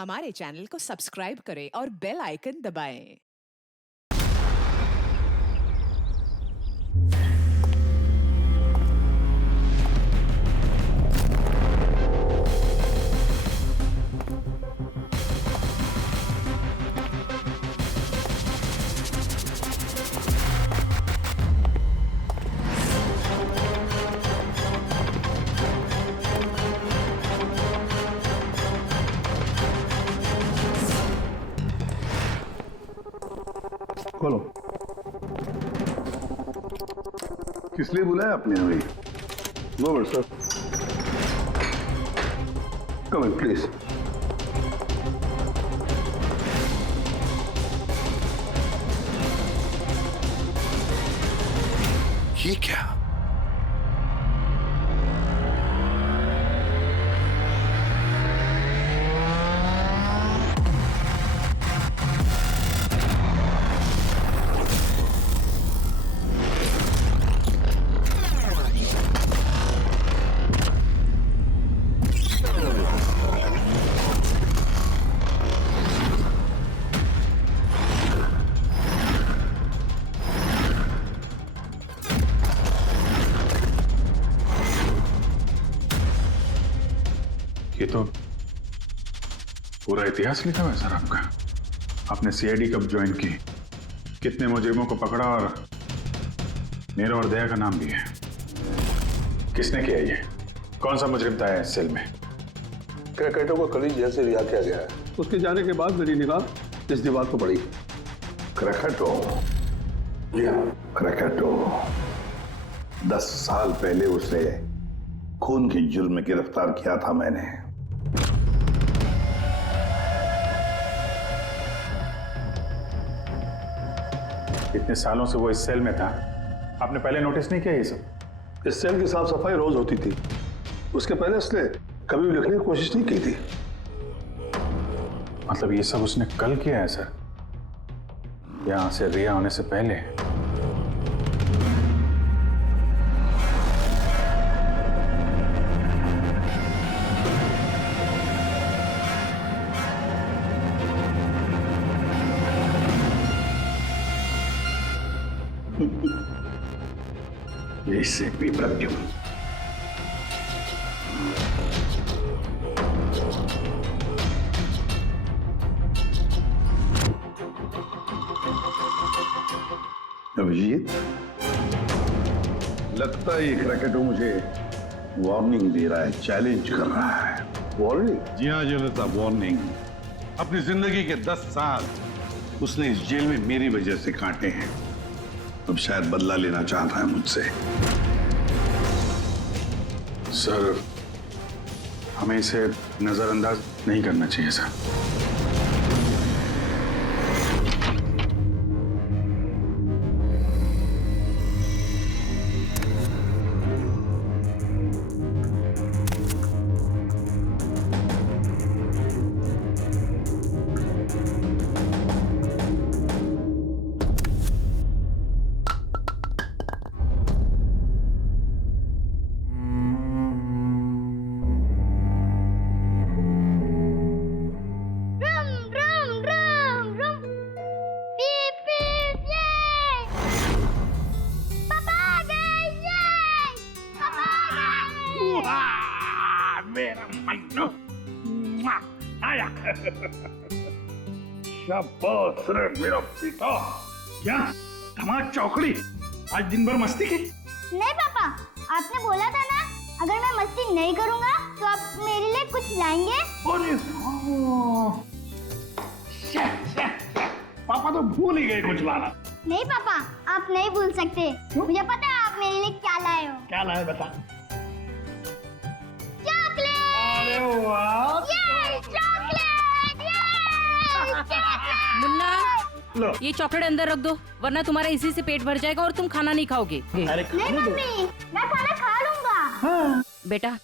हमारे चैनल को सब्सक्राइब करें और बेल आइकन दबाएं। खोलो। किस लिए बुलाया आपने हमें? No but sir, come in please. ये क्या? ये तो पूरा इतिहास लिखा हुआ है सर आपका। आपने सीआईडी कब ज्वाइन की, कितने मुजरिमों को पकड़ा और नीरव और दया का नाम भी है। किसने किया ये? कौन सा मुजरिम था इस सेल में? क्रैकेटो को कल ही जेल से रिहा किया गया है। उसके जाने के बाद मेरी निगाह इस दीवार को पड़ी। क्रैकेटो? जी हाँ, क्रैकेटो 10 साल पहले उसे खून के जुर्म में गिरफ्तार किया था मैंने। इतने सालों से वो इस सेल में था, आपने पहले नोटिस नहीं किया ये सब? इस सेल की साफ सफाई रोज होती थी। उसके पहले उसने कभी भी लिखने की कोशिश नहीं की थी। मतलब ये सब उसने कल किया है सर, यहां से रिहा होने से पहले? इससे भी प्रत्युम अभिजीत, लगता है ये क्रैकेटो मुझे वार्निंग दे रहा है, चैलेंज कर रहा है। वार्निंग? जी हाँ जनता, वार्निंग। अपनी जिंदगी के 10 साल उसने इस जेल में मेरी वजह से काटे हैं। अब शायद बदला लेना चाहता है मुझसे। सर, हमें इसे नजरअंदाज नहीं करना चाहिए सर। मेरा मन्नू आया। शाबाश रे मेरा पिता। क्या धमाक चौकड़ी, आज दिन भर मस्ती की? नहीं पापा, आपने बोला था ना अगर मैं मस्ती नहीं करूंगा तो आप मेरे लिए कुछ लाएंगे। अरे पापा तो भूल ही गए कुछ लाना। नहीं पापा, आप नहीं भूल सकते। मुझे पता है आप मेरे लिए क्या लाए हो। क्या लाए बता। चॉकलेट। अरे वाह, ये चॉकलेट, मुन्ना, लो। ये चॉकलेट अंदर रख दो, वरना तुम्हारा इसी से पेट भर जाएगा और तुम खाना नहीं खाओगे। अरे नहीं मम्मी, मैं खाना खा लूंगा। बेटा,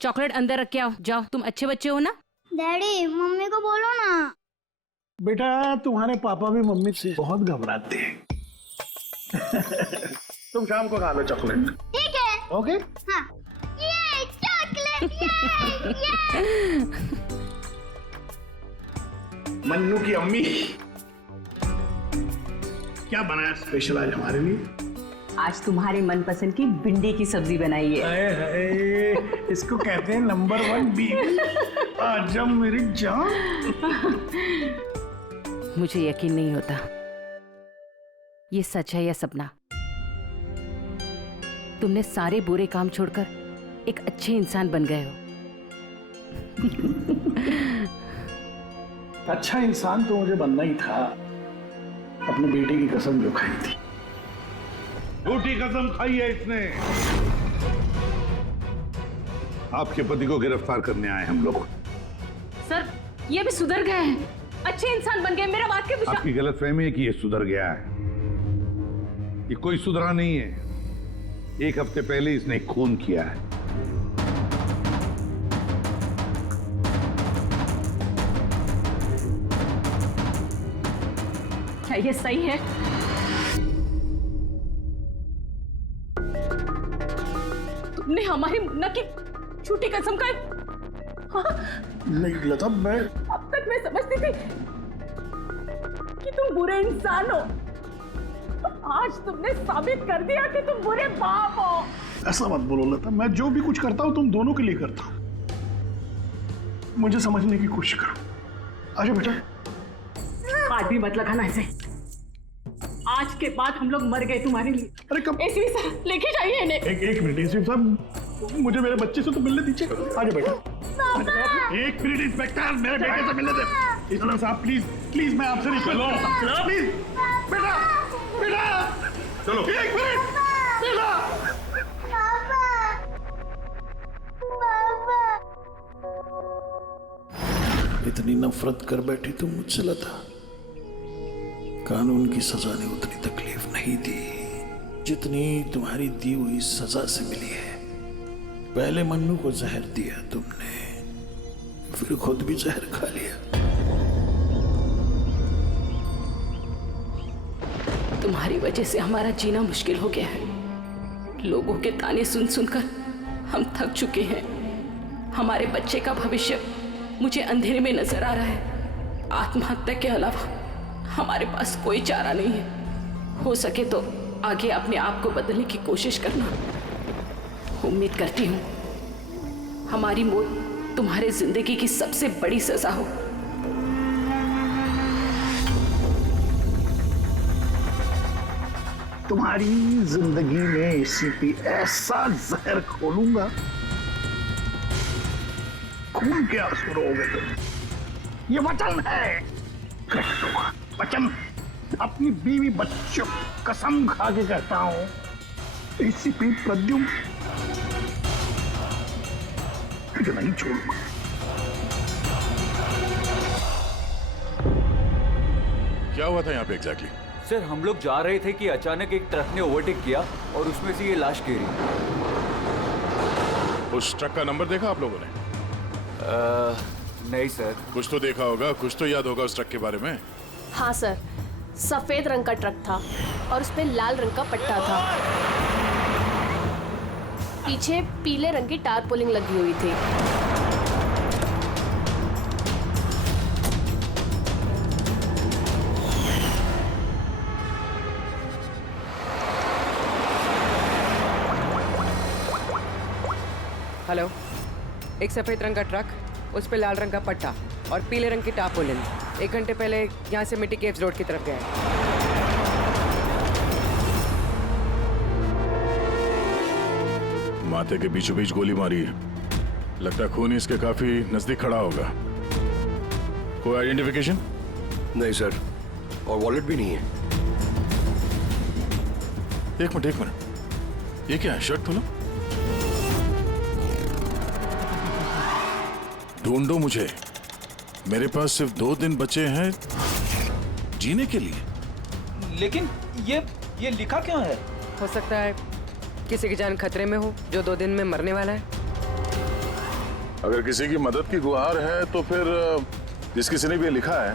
चॉकलेट अंदर रख के आओ। जाओ, तुम अच्छे बच्चे हो ना। डैडी, मम्मी को बोलो ना। बेटा, तुम्हारे पापा भी मम्मी से बहुत घबराते हैं। तुम शाम को खा लो चॉकलेट। ठीक है। ओके। हाँ। ये चॉकलेट, ये। मन्नू की अम्मी, क्या बनाया स्पेशल आज हमारे लिए? आज तुम्हारे मनपसंद की भिंडी की सब्जी बनाई है। हाय हाय, इसको कहते हैं नंबर 1 बीवी। आजा मेरी जान। मुझे यकीन नहीं होता ये सच है या सपना। तुमने सारे बुरे काम छोड़कर एक अच्छे इंसान बन गए हो। अच्छा इंसान तो मुझे बनना ही था, अपने बेटे की कसम जो खाई थी। झूठी कसम खाई है इसने। आपके पति को गिरफ्तार करने आए हम लोग। सर ये भी सुधर गए हैं, अच्छे इंसान बन गए। मेरा बात के विश्वास। आपकी गलतफहमी है कि ये सुधर गया है। ये कोई सुधरा नहीं है। 1 हफ्ते पहले इसने खून किया है। क्या ये सही है? तुमने हमारी मुन्ना की झूठी कसम का नहीं लता, मैं अब तक मैं समझती थी कि तुम बुरे इंसान हो। आज तुमने साबित कर दिया कि तुम बुरे बाप हो। ऐसा मत बोलो लता, मैं जो भी कुछ करता हूं तुम दोनों के लिए करता हूं। मुझे समझने की कोशिश करो। आजा बेटा। हाथ भी मत लगाना ऐसे। आज के बाद हम लोग मर गए तुम्हारे लिए। अरे कब? एसपी सर लेके जाइए इन्हें। एक मिनट एसपी साहब, मुझे मेरे बच्चे से तो मिलने दीजिए। आजा बेटा। 1 मिनट इंस्पेक्टर, मेरे बेटे से मिलने दे। एसपी साहब प्लीज प्लीज, मैं आपसे नहीं चलो प्लीज। बेटा बेटा चलो। 1 मिनट बेटा। इतनी नफरत कर बैठी तुम मुझसे लता। कानून की सजा ने उतनी तकलीफ नहीं दी जितनी तुम्हारी दी हुई सजा से मिली है। पहले मन्नू को जहर दिया तुमने, फिर खुद भी जहर खा लिया। तुम्हारी वजह से हमारा जीना मुश्किल हो गया है। लोगों के ताने सुन सुनकर हम थक चुके हैं। हमारे बच्चे का भविष्य मुझे अंधेरे में नजर आ रहा है। आत्महत्या के अलावा हमारे पास कोई चारा नहीं है। हो सके तो आगे अपने आप को बदलने की कोशिश करना। उम्मीद करती हूँ हमारी मौत तुम्हारे जिंदगी की सबसे बड़ी सजा हो। तुम्हारी जिंदगी में एसीपी ऐसा जहर खोलूंगा, खून के आंसू रोगे तुम। ये वचन है, कह दूंगा वचन। अपनी बीवी बच्चों कसम खा के कहता हूं, एसीपी प्रद्युम्न तुझे नहीं छोड़ूंगा। क्या हुआ था यहाँ पे एग्जैक्टली? सर हम लोग जा रहे थे कि अचानक एक ट्रक ने ओवरटेक किया और उसमें से ये लाश गिरी। उस ट्रक का नंबर देखा आप लोगों ने? नहीं सर। कुछ तो देखा होगा, कुछ तो याद होगा उस ट्रक के बारे में। हाँ सर, सफेद रंग का ट्रक था और उस पे लाल रंग का पट्टा था। पीछे पीले रंग की टारपोलिंग लगी हुई थी। हेलो, एक सफेद रंग का ट्रक, उस पे लाल रंग का पट्टा और पीले रंग की टारपोलिन 1 घंटे पहले यहाँ से मिट्टी केव्स रोड की तरफ गए। माथे के बीचों बीच गोली मारी है। लगता है खून इसके काफी नजदीक खड़ा होगा। कोई आइडेंटिफिकेशन? नहीं सर, और वॉलेट भी नहीं है। एक मिनट, ये क्या है? शर्ट खोलो, ढूंढो मुझे। मेरे पास सिर्फ 2 दिन बचे हैं जीने के लिए। लेकिन ये लिखा क्यों है? हो सकता है किसी की जान खतरे में हो जो 2 दिन में मरने वाला है। अगर किसी की मदद की गुहार है तो फिर जिस किसी ने भी ये लिखा है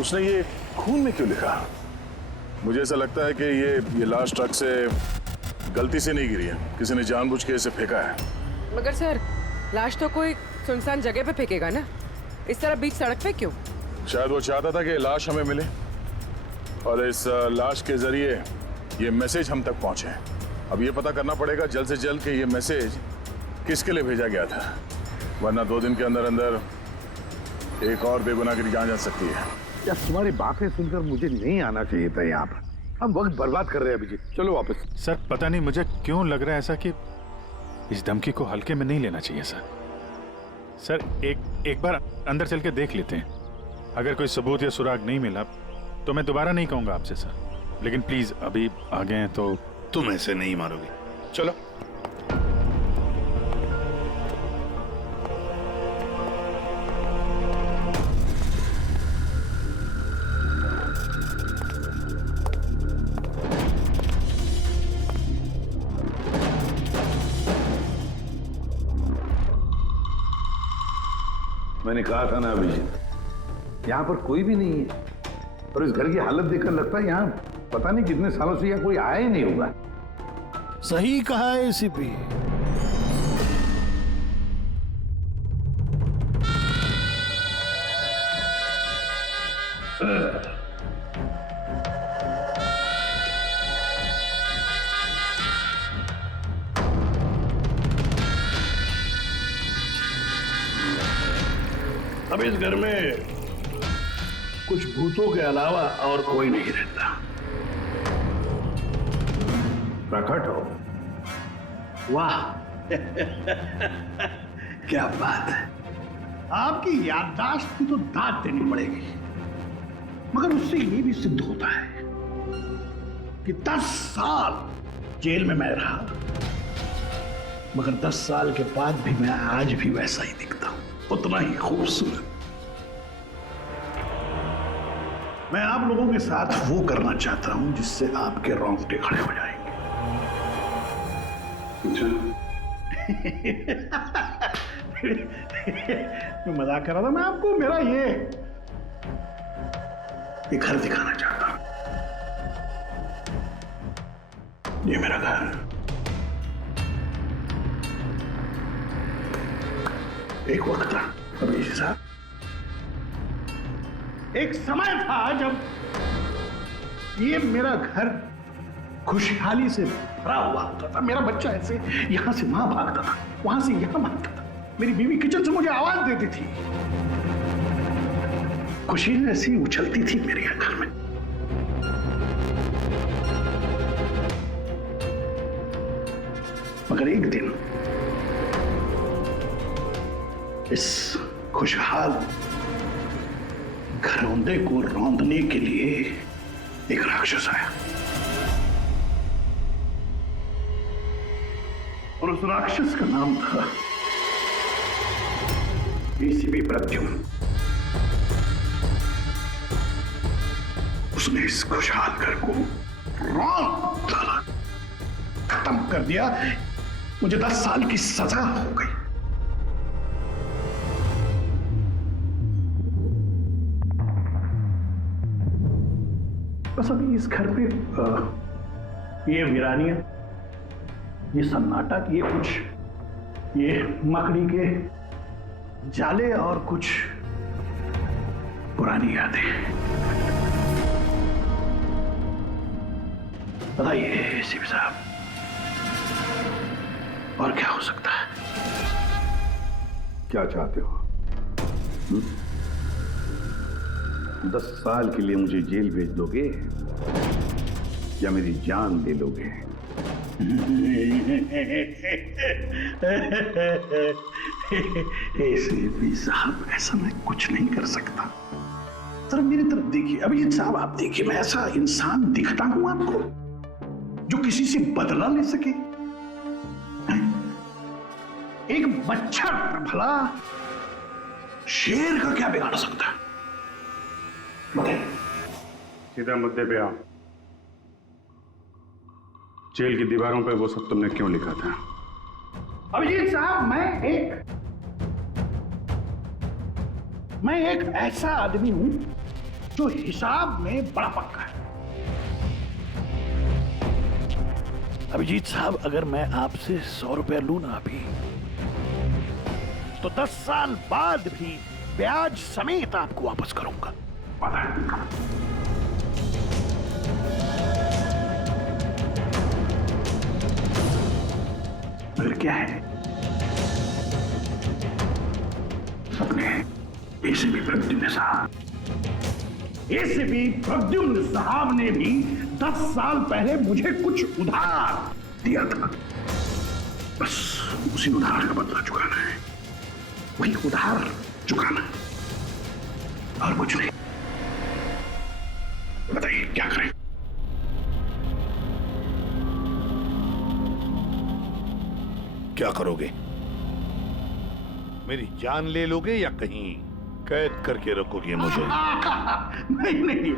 उसने ये खून में क्यों लिखा? मुझे ऐसा लगता है कि ये लाश ट्रक से गलती से नहीं गिरी है, किसी ने जानबूझ के इसे फेंका है। मगर सर, लाश तो कोई सुनसान जगह पे फेंकेगा ना, इस तरह बीच सड़क पे क्यों? शायद वो चाहता था कि लाश हमें मिले और इस लाश के जरिए ये मैसेज हम तक पहुंचे। अब ये पता करना पड़ेगा जल्द से जल्द कि ये मैसेज किसके लिए भेजा गया था, वरना 2 दिन के अंदर अंदर एक और बेगुनाह की जान जा सकती है। यार तुम्हारी बातें सुनकर मुझे नहीं आना चाहिए था यहाँ पर। हम वक्त बर्बाद कर रहे हैं अभिजीत, चलो वापस। सर पता नहीं मुझे क्यों लग रहा है ऐसा कि इस धमकी को हल्के में नहीं लेना चाहिए सर। सर एक बार अंदर चल के देख लेते हैं, अगर कोई सबूत या सुराग नहीं मिला तो मैं दोबारा नहीं कहूंगा आपसे सर, लेकिन प्लीज अभी आ गए हैं तो। तुम ऐसे नहीं मारोगे, चलो। मैंने कहा था ना अभिजीत, यहाँ पर कोई भी नहीं है और इस घर की हालत देखकर लगता है यहाँ पता नहीं कितने सालों से यहाँ कोई आया ही नहीं होगा। सही कहा है एसीपी। अब इस घर में कुछ भूतों के अलावा और कोई नहीं रहता। प्रकट हो। वाह क्या बात है। आपकी याददाश्त की तो दाद देनी पड़ेगी, मगर उससे ये भी सिद्ध होता है कि 10 साल जेल में मैं रहा, मगर 10 साल के बाद भी मैं आज भी वैसा ही दिखता हूं, उतना ही खूबसूरत। मैं आप लोगों के साथ वो करना चाहता हूं जिससे आपके रोंगटे खड़े हो जाएंगे। मैं मजाक कर रहा था। मैं आपको मेरा ये घर दिखाना चाहता हूं। ये मेरा घर, एक वक्त था अभिजीत साहब, एक समय था जब ये मेरा घर खुशहाली से भरा हुआ होता था। मेरा बच्चा ऐसे यहां से वहां भागता था, वहां से यहां भागता था। मेरी बीवी किचन से मुझे आवाज देती थी, खुशी ऐसी उछलती थी मेरे घर में। मगर एक दिन इस खुशहाल घरौंदे को रौंदने के लिए एक राक्षस आया, और उस राक्षस का नाम था एसीपी प्रद्युम्न। उसने इस खुशहाल घर को रौंद डाला, खत्म कर दिया। मुझे 10 साल की सजा हो गई। बस अभी इस घर पे ये वीरानियां, ये सन्नाटा, ये कुछ ये मकड़ी के जाले और कुछ पुरानी यादें। बताइए एसीपी साहब, और क्या हो सकता है? क्या चाहते हो? 10 साल के लिए मुझे जेल भेज दोगे या मेरी जान दे लोगे? एसीपी साहब, ऐसा मैं कुछ नहीं कर सकता। सर मेरी तरफ देखिए। अभिजीत साहब आप देखिए, मैं ऐसा इंसान दिखता हूं आपको जो किसी से बदला ले सके? एक बच्चा भला शेर का क्या बिगाड़ सकता है? सीधा मुद्दे पे आओ। जेल की दीवारों पे वो सब तुमने क्यों लिखा था? अभिजीत साहब, मैं एक ऐसा आदमी हूं जो हिसाब में बड़ा पक्का है। अभिजीत साहब, अगर मैं आपसे 100 रुपया लूं ना अभी, तो 10 साल बाद भी ब्याज समेत आपको वापस करूंगा। पता है। मगर क्या है, अपने एसीपी प्रद्युम्न साहब ने भी 10 साल पहले मुझे कुछ उधार दिया था। बस उसी उधार का बदला चुकाना है, वही उधार चुकाना है और कुछ नहीं। बताइए क्या करें? क्या करोगे? मेरी जान ले लोगे या कहीं कैद करके रखोगे मुझे? नहीं नहीं,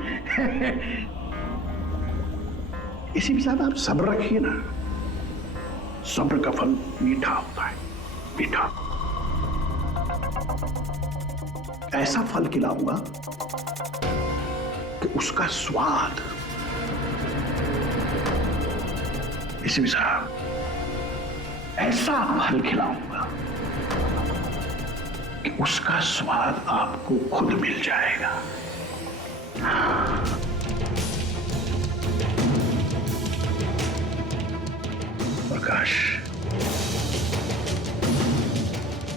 इसी के साथ आप सब्र रखिए ना, सब्र का फल मीठा होता है, मीठा। ऐसा फल खिलाऊंगा कि उसका स्वाद, इसी के साथ ऐसा फल खिलाऊंगा कि उसका स्वाद आपको खुद मिल जाएगा। प्रकाश,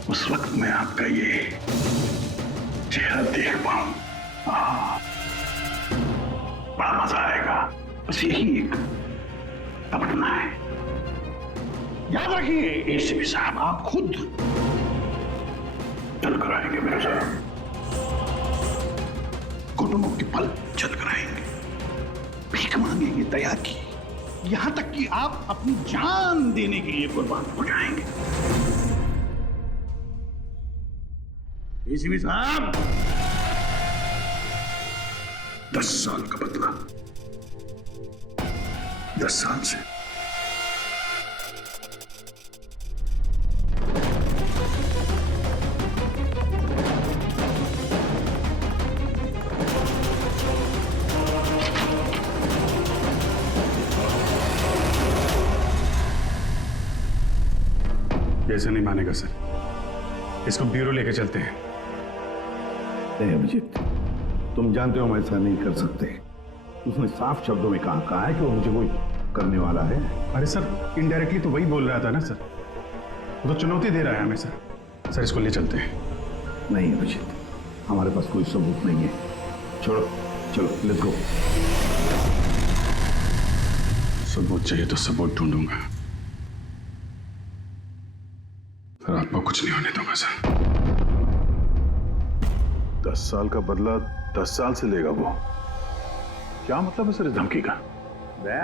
उस वक्त मैं आपका ये चेहरा देख पाऊं, बड़ा मजा आएगा। बस यही एक तमन्ना है। याद रखिए एसीपी साहब, आप खुद चल कर आएंगे मेरे साथ, घुटनों के पल चल कर आएंगे, भीख मांगेंगे दया की, यहां तक कि आप अपनी जान देने के लिए कुर्बान हो जाएंगे। एसीपी साहब, 10 साल का बदला, 10 साल से। ऐसे नहीं मानेगा सर, इसको ब्यूरो लेके चलते हैं। नहीं अभिजीत, तुम जानते हो हम ऐसा नहीं कर सकते। उसने साफ शब्दों में कहा है कि वो मुझे कोई करने वाला है। अरे सर, इनडायरेक्टली तो वही बोल रहा था ना सर, वो तो चुनौती दे रहा है हमें सर। सर इसको ले चलते हैं। नहीं अभिजीत, हमारे पास कोई सबूत नहीं है। छोड़ो, चलो लेट्स गो। सबूत चाहिए तो सबूत ढूंढूंगा, फिर आपको कुछ नहीं होने दूंगा सर। 10 साल का बदला 10 साल से लेगा वो? क्या मतलब है सर इस धमकी का?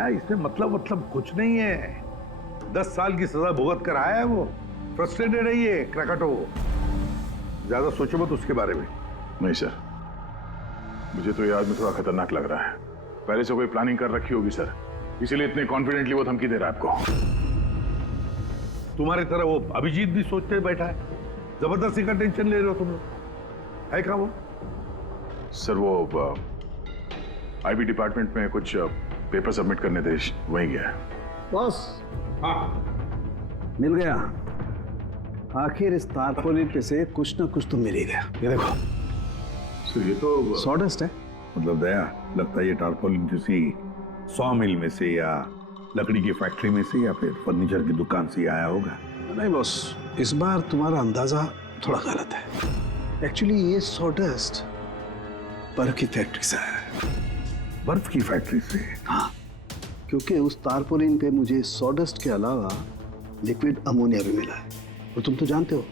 इसमें मतलब कुछ नहीं है। 10 साल की सजा भुगत कर आया है वो। फ्रस्ट्रेटेड है ये क्रैकाटो। ज्यादा सोचो मत उसके बारे में। नहीं सर, मुझे तो ये आदमी थोड़ा खतरनाक लग रहा है। पहले से कोई प्लानिंग कर रखी होगी सर, इसीलिए इतने कॉन्फिडेंटली वो धमकी दे रहा है आपको। तुम्हारी तरह वो अभिजीत भी सोचते बैठा है। जबरदस्ती का टेंशन ले रहे हो तुम लोग, है क्या वो? सर वो आईबी डिपार्टमेंट में कुछ पेपर सबमिट करने थे, वहीं गया है। बॉस, हाँ मिल गया। आखिर इस तारपोलिन पे से कुछ ना कुछ तो मिल ही गया। ये देखो सर, ये तो सॉडस्ट है। मतलब दया, लगता है ये टारपोलिन किसी सॉ मिल में से या लकड़ी की फैक्ट्री में से या फिर फर्नीचर की दुकान से आया होगा। नहीं बॉस, इस बार तुम्हारा अंदाजा थोड़ा गलत है। एक्चुअली ये सॉडस्ट बर्फ की फैक्ट्री से है। बर्फ की फैक्ट्री से? हाँ, क्योंकि उस तारपोलिन पे मुझे सॉडस्ट के अलावा लिक्विड अमोनिया भी मिला है। और तुम तो जानते हो,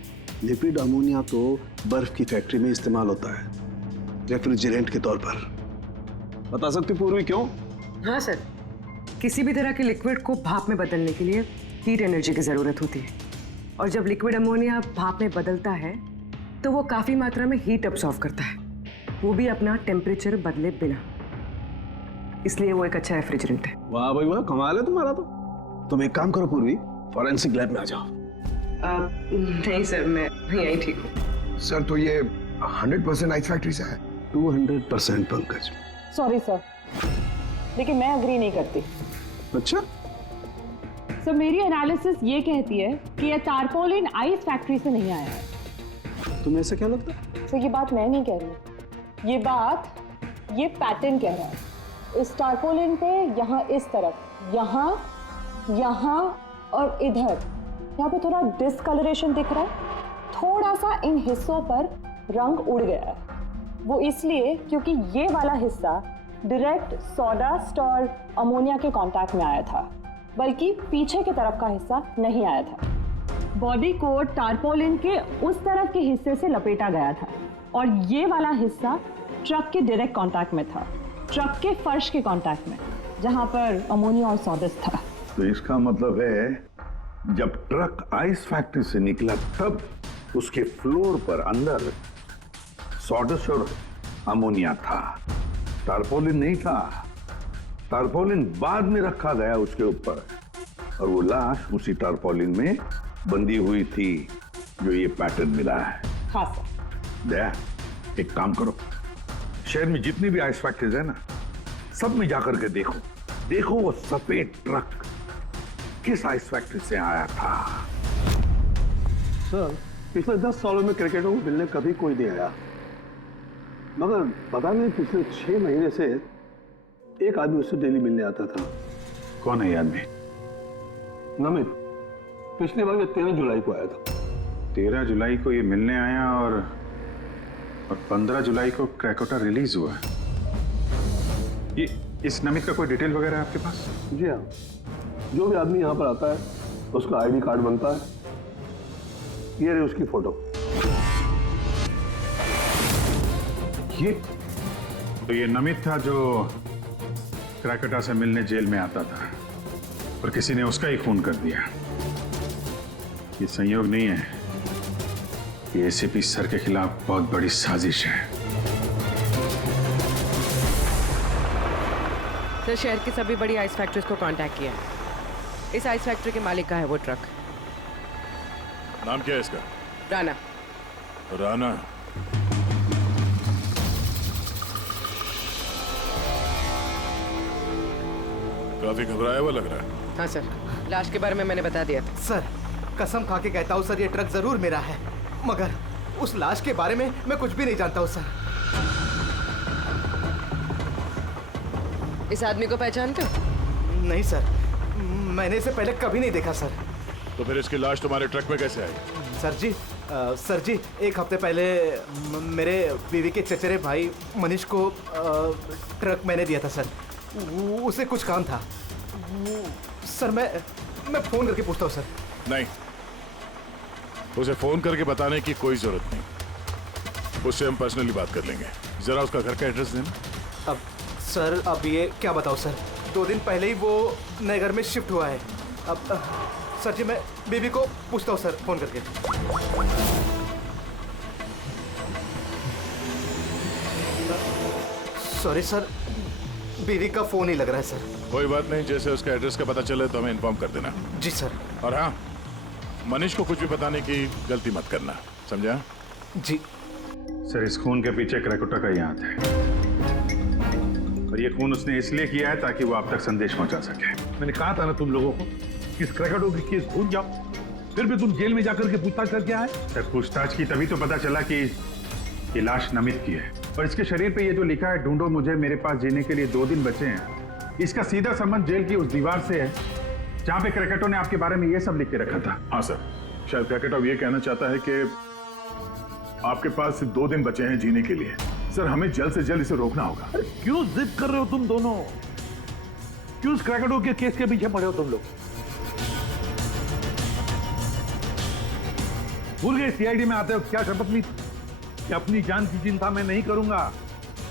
लिक्विड अमोनिया तो बर्फ की फैक्ट्री में इस्तेमाल होता है रेफ्रिजरेंट के तौर पर। बता सकती पूर्वी क्यों? हाँ सर, किसी भी तरह के लिक्विड को भाप में बदलने के लिए हीट एनर्जी की ज़रूरत होती है, और जब लिक्विड अमोनिया भाप में बदलता है तो वो काफ़ी मात्रा में हीट अब्सॉर्ब करता है, वो भी अपना टेम्परेचर बदले बिना। इसलिए वो एक अच्छा रेफ्रिजरेंट है। वाह भाई वाह, कमाल है तुम्हारा तो। तुम एक काम करो पूर्वी, फॉरेंसिक लैब में आ जाओ। नहीं सर, मैं यहीं ठीक हूँ। सर तो ये 100% आइस फैक्ट्री से है? 200% पंकज। सॉरी सर, लेकिन मैं अग्री नहीं करती। अच्छा? सर मेरी एनालिसिस ये कहती है कि ये तारपोलिन आइस फैक्ट्री से नहीं आया है। तुम्हें ऐसा क्या लगता है? सर ये बात मैं नहीं कह रही, ये बात ये पैटर्न कह रहा है। इस टारपोलिन पे यहाँ इस तरफ, यहाँ, यहाँ और इधर, यहाँ पे थोड़ा डिसकलरेशन दिख रहा है। थोड़ा सा इन हिस्सों पर रंग उड़ गया है। वो इसलिए क्योंकि ये वाला हिस्सा डायरेक्ट सॉडास्ट और अमोनिया के कांटेक्ट में आया था, बल्कि पीछे की तरफ का हिस्सा नहीं आया था। बॉडी को टारपोलिन के उस तरफ के हिस्से से लपेटा गया था और ये वाला हिस्सा ट्रक के डायरेक्ट कांटेक्ट में था, ट्रक के फर्श के कांटेक्ट में, जहां पर अमोनिया और सॉडस्ट था। तो इसका मतलब है जब ट्रक आइस फैक्ट्री से निकला तब उसके फ्लोर पर अंदर सॉडस्ट और अमोनिया था, टारपोलिन नहीं था। टारपोलिन बाद में रखा गया उसके ऊपर और वो लाश उसी टारपोलिन में बंधी हुई थी जो ये पैटर्न मिला है। हाँ सर। दया, एक काम करो, शहर में जितनी भी आइस फैक्ट्रीज है ना, सब में जाकर के देखो वो सफेद ट्रक किस आइस फैक्ट्री से आया था। सर, पिछले 10 सालों में क्रिकेटरों को मिलने कभी कोई नहीं आया, मगर पता नहीं पिछले 6 महीने से एक आदमी उससे डेली मिलने आता था। कौन है ये आदमी? नमित, पिछले बार ये 13 जुलाई को आया था। 13 जुलाई को ये मिलने आया और 15 जुलाई को क्रैकोटा रिलीज हुआ। ये इस नमित का कोई डिटेल वगैरह है आपके पास? जी हाँ, जो भी आदमी यहाँ पर आता है उसका आईडी कार्ड बनता है। ये रही उसकी फोटो। ये नमित था जो क्रैकोटा से मिलने जेल में आता था और किसी ने उसका ही खून कर दिया। ये संयोग नहीं है, ये एसीपी सर के खिलाफ बहुत बड़ी साजिश है। सर, शहर की सभी बड़ी आइस फैक्ट्रीज को कांटेक्ट किया है। इस आइस फैक्ट्री के मालिक का है वो ट्रक। नाम क्या है इसका? राणा। राणा। काफी घबराया हुआ लग रहा है। हाँ सर, लाश के बारे में मैंने बता दिया था। सर, कसम खा के कहता हूँ सर, ये ट्रक जरूर मेरा है, मगर उस लाश के बारे में मैं कुछ भी नहीं जानता हूँ सर। इस आदमी को पहचानते हो? नहीं सर, मैंने इसे पहले कभी नहीं देखा सर। तो फिर इसकी लाश तुम्हारे ट्रक में कैसे आई? सर जी, एक हफ्ते पहले मेरे बीवी के चचेरे भाई मनीष को ट्रक मैंने दिया था सर। उसे कुछ काम था सर। मैं फोन करके पूछता हूँ सर। नहीं, उसे फोन करके बताने की कोई जरूरत नहीं, उससे हम पर्सनली बात कर लेंगे। जरा उसका घर का एड्रेस देना। अब सर, अब ये क्या बताऊँ सर, 2 दिन पहले ही वो नए घर में शिफ्ट हुआ है। अब सर जी, मैं बीबी को पूछता हूँ सर फोन करके। सॉरी सर, बीवी का फोन ही लग रहा है सर। कोई बात नहीं, जैसे उसका एड्रेस का पता चले तो हमें इन्फॉर्म कर देना। जी सर। और हाँ, मनीष को कुछ भी बताने की गलती मत करना, समझा? जी सर, इस खून के पीछे क्रैकोटा का ही हाथ है और ये खून उसने इसलिए किया है ताकि वो आप तक संदेश पहुंचा सके। मैंने कहा था ना तुम लोगों को, इस क्रैकोटा की केस भूल जाओ, फिर भी तुम जेल में जाकर के पूछताछ करके आए। सर, पूछताछ की तभी तो पता चला कि ये लाश नमित की है और इसके शरीर पे ये जो लिखा है, ढूंढो मुझे, मेरे पास जीने के लिए 2 दिन बचे हैं, इसका सीधा संबंध जेल की उस दीवार से है जहां पे क्रैकोटा ने आपके बारे में ये सब लिख के रखा था। हाँ सर, शायद क्रैकोटा ये कहना चाहता है कि आपके पास सिर्फ 2 दिन बचे हैं जीने के लिए। सर, हमें जल्द से जल्द इसे रोकना होगा। क्यों जिद कर रहे हो तुम दोनों? क्यों क्रैकोटा के केस के पीछे पड़े हो तुम लोग? भूल गए सीआईडी में आते हो क्या शपथ ली कि अपनी जान की चिंता मैं नहीं करूंगा,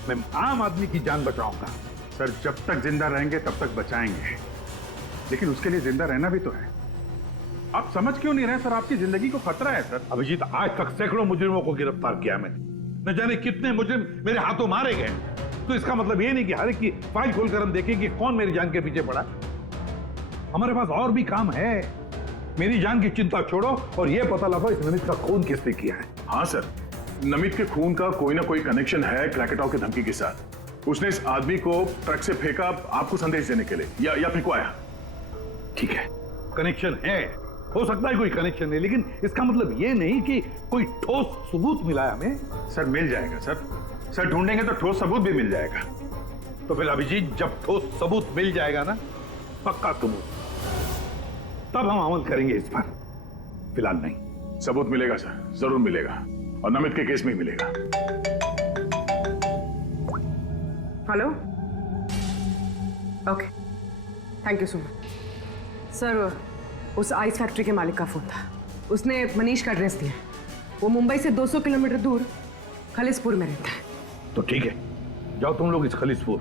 मैं आम आदमी की जान बचाऊंगा। सर, जब तक जिंदा रहेंगे तब तक बचाएंगे, लेकिन उसके लिए जिंदा रहना भी तो है। आप समझ क्यों नहीं रहे सर? आपकी जिंदगी को खतरा है सर। अभिजीत, आज तक सैकड़ों मुजरिमों को गिरफ्तार किया मैंने, न जाने कितने मुजरिम मेरे हाथों मारे गए। तो इसका मतलब ये नहीं कि हर एक की फाइल खोलकर हम देखें कि कौन मेरी जान के पीछे पड़ा। हमारे पास और भी काम है। मेरी जान की चिंता छोड़ो और ये पता लगाओ इस नमित का खून किसने किया है। हाँ सर, नमित के खून का कोई ना कोई कनेक्शन है क्रैकोटा की धमकी के साथ। उसने इस आदमी को ट्रक से फेंका आपको संदेश देने के लिए, या फेंकवाया। ठीक है, कनेक्शन है, हो सकता है कोई कनेक्शन है, लेकिन इसका मतलब ये नहीं कि कोई ठोस सबूत मिला है हमें। सर मिल जाएगा सर ढूंढेंगे तो ठोस सबूत भी मिल जाएगा। तो फिर अभिजीत, जब ठोस सबूत मिल जाएगा ना, पक्का सबूत, तब हम अमल करेंगे इस पर, फिलहाल नहीं। सबूत मिलेगा सर, जरूर मिलेगा, और नमित के केस में ही मिलेगा। Hello, okay, thank you so much. Sir, उस आइस फैक्ट्री के मालिक का फोन था। उसने मनीष का एड्रेस दिया। वो मुंबई से 200 किलोमीटर दूर खलिसपुर में रहता है। तो ठीक है, जाओ तुम लोग इस खलिसपुर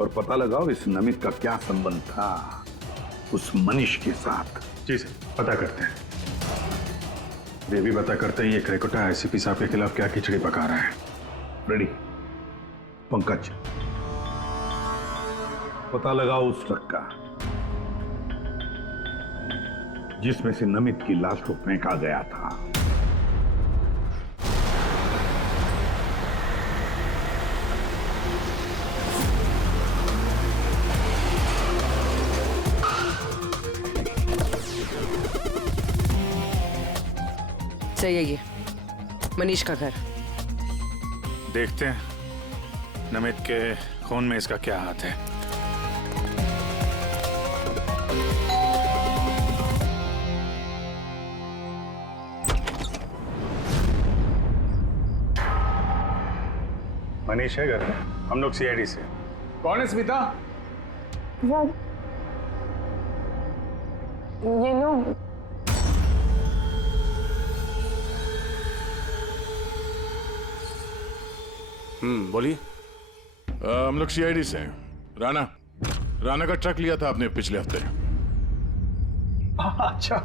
और पता लगाओ इस नमित का क्या संबंध था उस मनीष के साथ। जी सर, पता करते हैं। वे भी पता करते हैं ये क्रेकोटा आईसीपी साहब के खिलाफ क्या खिचड़ी पका रहा है। रेडी? पंकज, पता लगाओ उस ट्रक का जिसमें से नमित की लाश को फेंका गया था। सही है ये मनीष का घर। देखते हैं नमित के खून में इसका क्या हाथ है। मनीष है घर में, हम लोग सीआईडी से। कौन है स्मिता? ये लोग बोलिए। हम लोग सीआईडी से हैं। राणा का ट्रक लिया था आपने पिछले हफ्ते। अच्छा,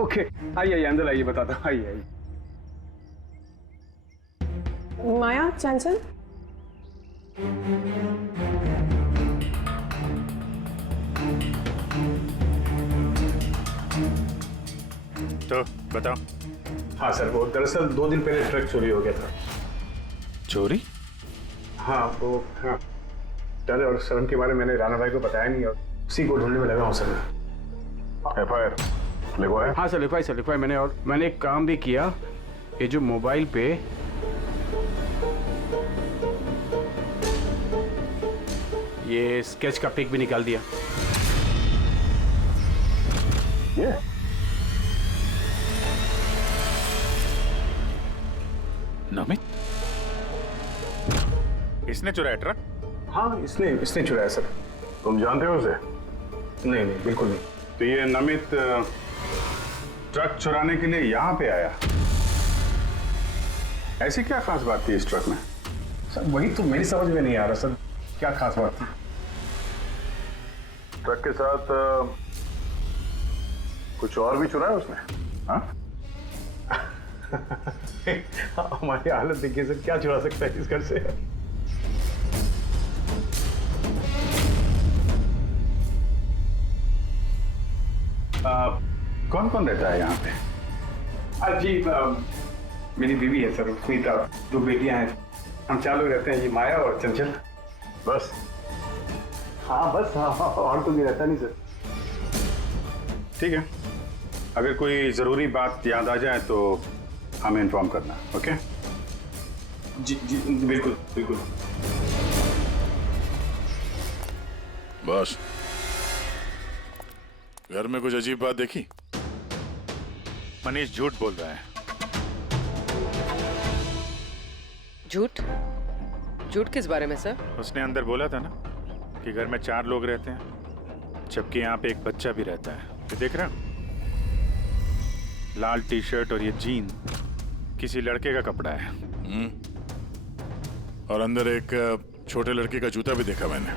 ओके, आइए अंदर आइए, बताता हूँ, आइए। माया, चंचल, तो बताओ। हाँ सर, वो दरअसल 2 दिन पहले ट्रक चोरी हो गया था। चोरी? हाँ, वो हाँ, डर और शर्म के बारे में मैंने राणा भाई को बताया नहीं और उसी को ढूंढने में लगा हूँ सर। एफआईआर लिखवाया? हाँ सर, लिखवाई मैंने, और मैंने एक काम भी किया। ये जो मोबाइल पे ये स्केच का पिक भी निकाल दिया। ये नमित इसने चुराया ट्रक? हाँ, इसने चुराया सर। तुम जानते हो उसे? नहीं, बिल्कुल नहीं। तो ये नमित ट्रक चुराने के लिए यहाँ पे आया? ऐसी क्या खास बात थी इस ट्रक में? सर वही तो मेरी समझ में नहीं आ रहा सर, क्या खास बात थी? ट्रक के साथ कुछ और भी चुराया उसने? हाँ? हमारी हालत देखिए सर, क्या चुरा सकता है इस घर से? कौन कौन रहता है यहाँ पे? जी, मेरी बीवी है सर, स्मिता, 2 बेटियां हैं। हम 4 लोग रहते हैं, ये माया और चंचल। बस? हाँ बस, हाँ, और तो भी रहता नहीं सर। ठीक है, अगर कोई जरूरी बात याद आ जाए तो हमें इन्फॉर्म करना। ओके? जी, बिल्कुल। बस, घर में कुछ अजीब बात देखी? मनीष झूठ बोल रहा है। झूठ किस बारे में सर? उसने अंदर बोला था ना कि घर में 4 लोग रहते हैं, जबकि यहाँ पे एक बच्चा भी रहता है। ये देख रहा? लाल टी-शर्ट और ये जीन किसी लड़के का कपड़ा है। और अंदर एक छोटे लड़के का जूता भी देखा मैंने।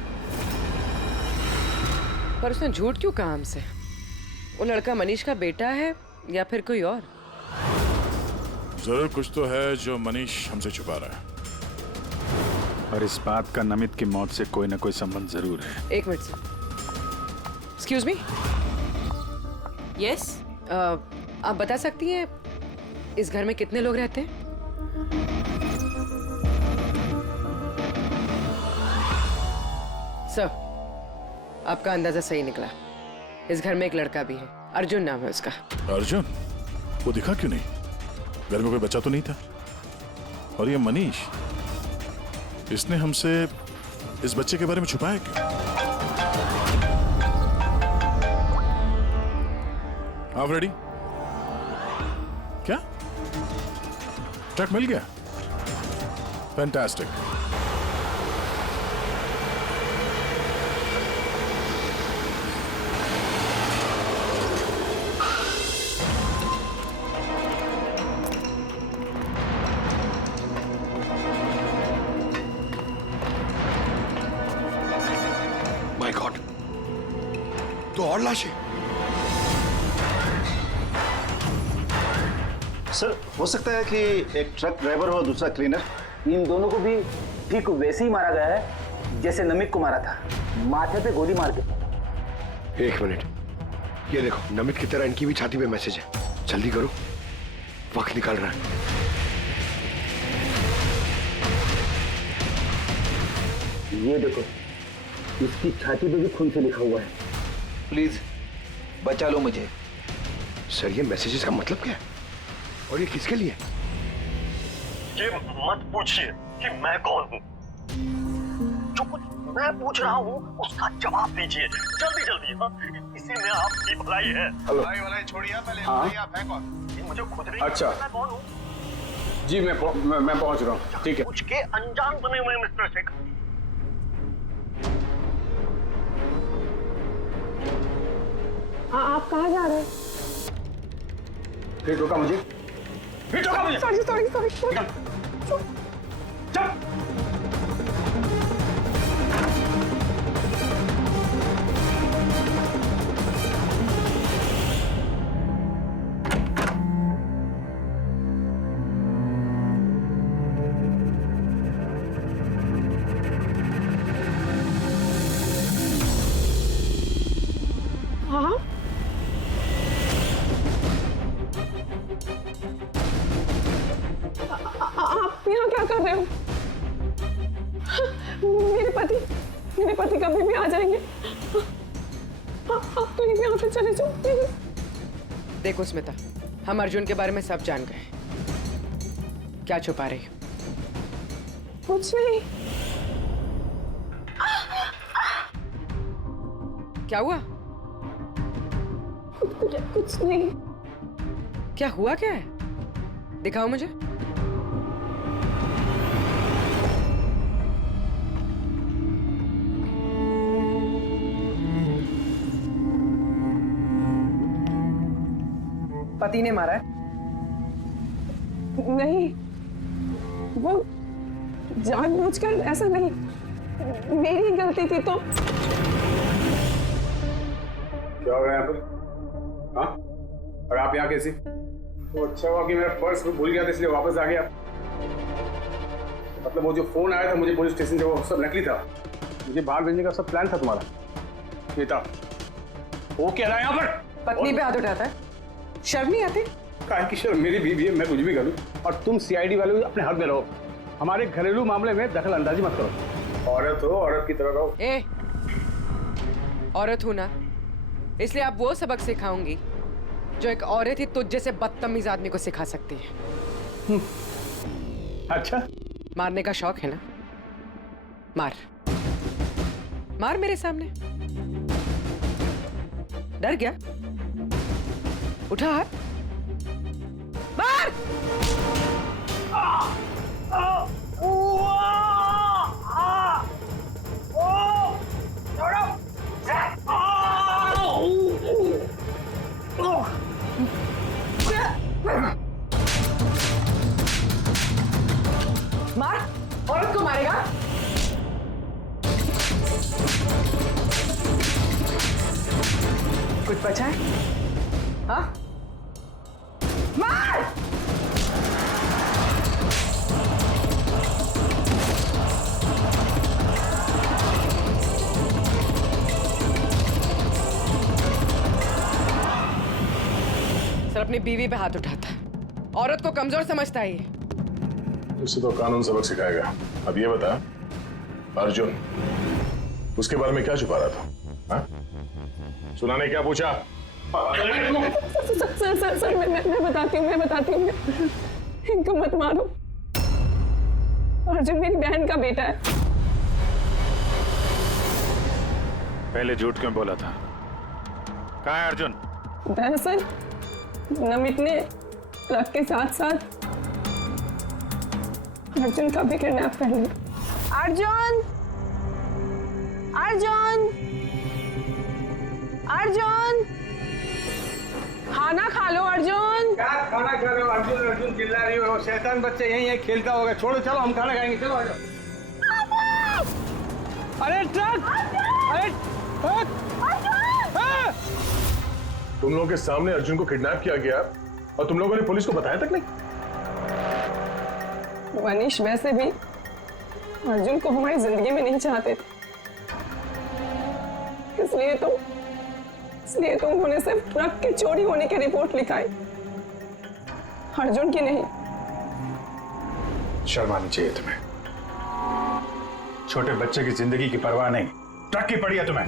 पर उसने झूठ क्यों कहा हमसे? वो लड़का मनीष का बेटा है या फिर कोई और? जरूर कुछ तो है जो मनीष हमसे छुपा रहा है। और इस बात का नमित की मौत से कोई ना कोई संबंध जरूर है। एक minute sir, excuse me. Yes, आप बता सकती हैं इस घर में कितने लोग रहते हैं? सर, आपका अंदाजा सही निकला। इस घर में एक लड़का भी है अर्जुन नाम है उसका। अर्जुन? वो दिखा क्यों नहीं? घर में कोई बच्चा तो नहीं था? और ये मनीष, इसने हमसे इस बच्चे के बारे में छुपाया क्यों? आप रेडी? क्या? ट्रक मिल गया? फैंटास्टिक। माय गॉड, तो और लाशें। सर, हो सकता है कि एक ट्रक ड्राइवर और दूसरा क्लीनर, इन दोनों को भी ठीक वैसे ही मारा गया है जैसे नमित को मारा था, माथे पे गोली मार के। एक मिनट, ये देखो, नमित की तरह इनकी भी छाती पे मैसेज है। जल्दी करो, वक्त निकल रहा है। ये देखो, इसकी छाती पे भी खून से लिखा हुआ है, प्लीज बचा लो मुझे। सर, ये मैसेजेस का मतलब क्या है और ये किसके लिए? ये मत पूछिए कि मैं कौन हूँ। जो कुछ मैं पूछ रहा हूँ उसका जवाब दीजिए जल्दी जल्दी। हाँ, इसी में आपकी भलाई है। भलाई भलाई छोड़िए, पहले आप हैं कौन? ये मुझे खुद नहीं अच्छा, मैं कौन हूँ? जी मैं पहुंच रहा हूँ। ठीक है। पूछ के अनजान बने हुए मिस्टर शेखर। आप कहाँ जा रहे हैं? फिर रोका मुझे, सॉरी। चल। हाँ, आप यहाँ क्या कर रहे हो? मेरे पति कभी भी आ जाएंगे। आप प्लीज यहाँ से चले जाओ प्लीज। देखो स्मिता, हम अर्जुन के बारे में सब जान गए। क्या छुपा रही? कुछ नहीं। क्या हुआ? कुछ नहीं। क्या हुआ? क्या है? दिखाओ मुझे। पति ने मारा है? नहीं, वो जानबूझकर ऐसा नहीं, मेरी गलती थी। तो क्या हो गया यहाँ पर? हाँ? और आप यहाँ कैसी? तो अच्छा हुआ कि मेरा पर्स भूल गया था इसलिए वापस आ गया। मतलब वो जो फोन आया था मुझे पुलिस स्टेशन से, वो सब नकली था। मुझे बाहर भेजने का सब प्लान था तुम्हारा। ये था वो क्या रहा है यहाँ पर? पत्नी पे हाथ उठाता है? शर्म नहीं आती? काहे की शर्म? मेरी बीवी है, मैं कुछ भी करूँ। और तुम सीआईडी वाले अपने हक में रहो, हमारे घरेलू मामले में दखल अंदाजी मत करो। औरत हो, औरत की तरह रहो। ए, औरत हूं ना, इसलिए आप वो सबक सिखाऊंगी जो एक औरत ही तुझ जैसे बदतमीज आदमी को सिखा सकती है। अच्छा, मारने का शौक है ना? मार मार मेरे सामने। डर गया? उठा हाथ, मार। मार, औरत को मारेगा? कुछ बचा है? हाँ? मार! सर अपनी बीवी पे हाथ उठाता है, औरत को कमजोर समझता है ये। उसे तो कानून सबक सिखाएगा। अब ये बता, अर्जुन उसके बारे में क्या छुपा रहा था? हाँ? सुना ने क्या पूछा? सर मैं बताती हूँ इनको मत मारो। अर्जुन मेरी बहन का बेटा है। पहले झूठ क्यों बोला था? कहाँ है अर्जुन? दरअसल नमित ने ट्रक के साथ साथ अर्जुन का भी किडनैप कर लिया। अर्जुन अर्जुन अर्जुन खाना खा लो अर्जुन। क्या खाना खा रहे हो? अर्जुन अर्जुन चिल्ला रही हो। शैतान बच्चे यहीं खेलता होगा। छोड़ो, चलो हम खाना खाएंगे। चलो आ जाओ। अरे ट्रक! अरे तुम लोगों के सामने अर्जुन को किडनैप किया गया और तुम लोगों ने पुलिस को बताया तक नहीं? मनीष वैसे भी अर्जुन को हमारी जिंदगी में नहीं चाहते थे, इसलिए तो उन्होंने सिर्फ ट्रक के चोरी होने की रिपोर्ट लिखाई, अर्जुन की नहीं। शर्म आनी चाहिए तुम्हें। छोटे बच्चे की जिंदगी की परवाह नहीं, ट्रक की पड़ी है तुम्हें।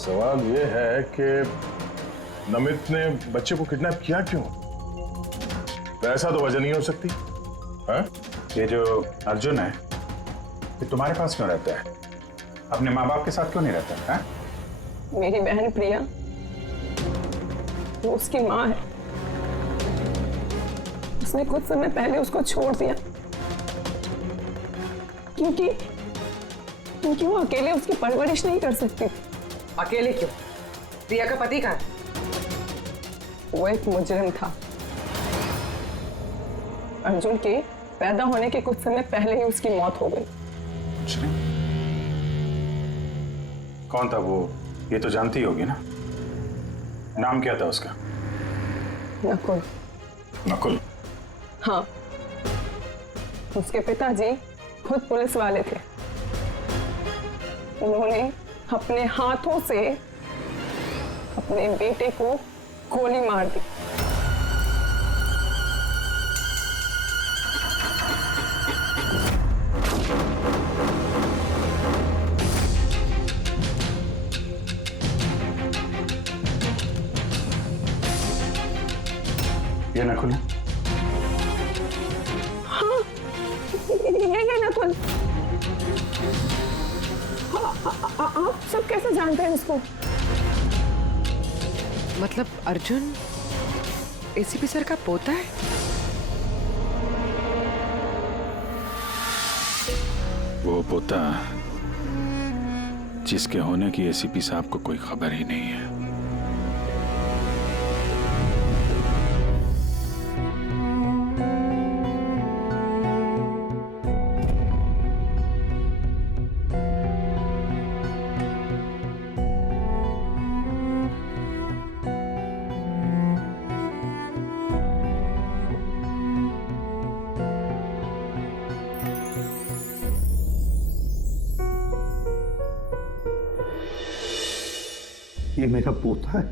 सवाल ये है कि नमित ने बच्चे को किडनैप किया क्यों? ऐसा तो वजह नहीं हो सकती। हाँ? ये जो अर्जुन है ये तुम्हारे पास क्यों रहता है? अपने माँ बाप के साथ क्यों नहीं रहता है? मेरी बहन प्रिया वो उसकी माँ है। उसने कुछ समय पहले उसको छोड़ दिया क्योंकि वो अकेले उसकी परवरिश नहीं कर सकती। अकेले क्यों? प्रिया का पति कहाँ है? वो एक मुजरिम था। अर्जुन के पैदा होने के कुछ समय पहले ही उसकी मौत हो गई। कौन था वो? ये तो जानती होगी ना। नाम क्या था उसका? नकुल। नकुल? हाँ, उसके पिताजी खुद पुलिस वाले थे। उन्होंने अपने हाथों से अपने बेटे को गोली मार दी। ये नकुल? हाँ, ये नकुल। आप सब कैसे जानते हैं उसको? मतलब अर्जुन एसीपी सर का पोता है? वो पोता जिसके होने की एसीपी साहब को कोई खबर ही नहीं है। ये मेरा पोता है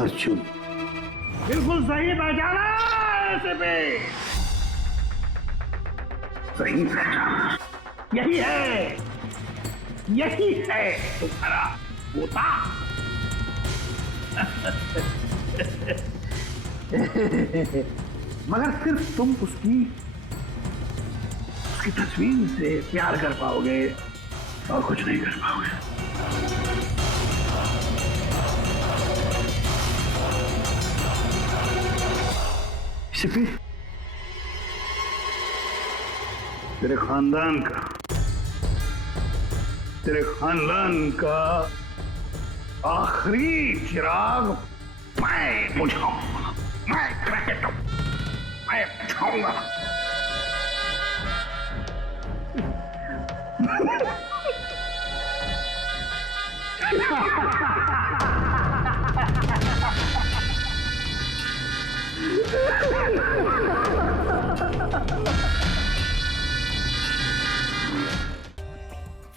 अर्जुन। बिल्कुल सही पहचाना एसीपी। सही पहचाना। यही है तुम्हारा पोता। मगर सिर्फ तुम उसकी तस्वीर से प्यार कर पाओगे और कुछ नहीं कर पाओगे। सिर्फ तेरे खानदान का आखिरी चिराग मैं बुझाऊंगा। मैं बुझाऊंगा।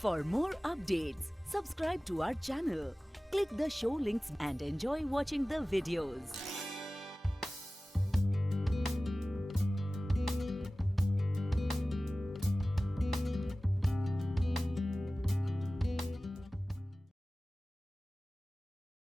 For more updates, subscribe to our channel, click the show links and enjoy watching the videos.